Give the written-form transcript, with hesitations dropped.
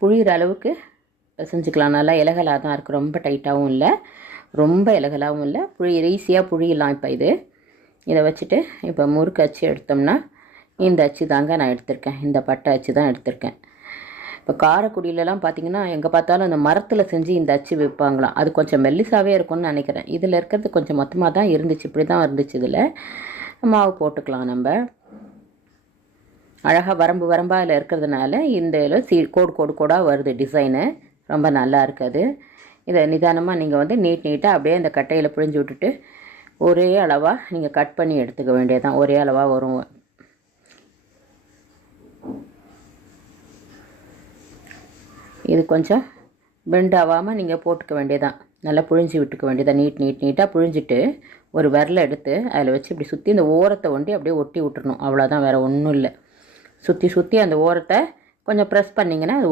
புழியிற அளவுக்கு செஞ்சுக்கலாம். நல்லா இலகலாக தான் இருக்குது, ரொம்ப டைட்டாகவும் இல்லை, ரொம்ப இலகலாகவும் இல்லை, ஈஸியாக புழியலாம். இப்போ இதை வச்சுட்டு இப்போ முறுக்கு அச்சு எடுத்தோம்னா இந்த அச்சு தாங்க நான் எடுத்திருக்கேன், இந்த பட்டை அச்சு தான் எடுத்திருக்கேன். இப்போ காரைக்குடியிலலாம் பார்த்திங்கன்னா எங்கே பார்த்தாலும் அந்த மரத்தில் செஞ்சு இந்த அச்சு வைப்பாங்களாம். அது கொஞ்சம் மெல்லிசாவே இருக்கும்னு நினைக்கிறேன். இதில் இருக்கிறது கொஞ்சம் மொத்தமாக தான் இருந்துச்சு, இப்படி தான் இருந்துச்சு. இதில் மாவு போட்டுக்கலாம். நம்ம அழகாக வரம்பு வரம்பாக இதில் இருக்கிறதுனால இந்த இதில் கோடு கோடாக வருது டிசைனு, ரொம்ப நல்லா இருக்குது. இதை நிதானமாக நீங்கள் வந்து நீட்டாக அப்படியே இந்த கட்டையில் பிழிஞ்சு விட்டுட்டு ஒரே அளவாக நீங்கள் கட் பண்ணி எடுத்துக்க வேண்டியதான். ஒரே அளவாக வரும். இது கொஞ்சம் பெண்ட் ஆகாமல் நீங்கள் போட்டுக்க வேண்டியதான். நல்லா புழிஞ்சு விட்டுக்க வேண்டியதான். நீட்டாக புழிஞ்சிட்டு ஒரு விரலை எடுத்து அதில் வச்சு இப்படி சுற்றி இந்த ஓரத்தை ஒண்டி அப்படியே ஒட்டி விட்டுறணும். அவ்வளோதான், வேறு ஒன்றும் இல்லை. சுற்றி அந்த ஓரத்தை கொஞ்சம் ப்ரெஸ் பண்ணிங்கன்னா அது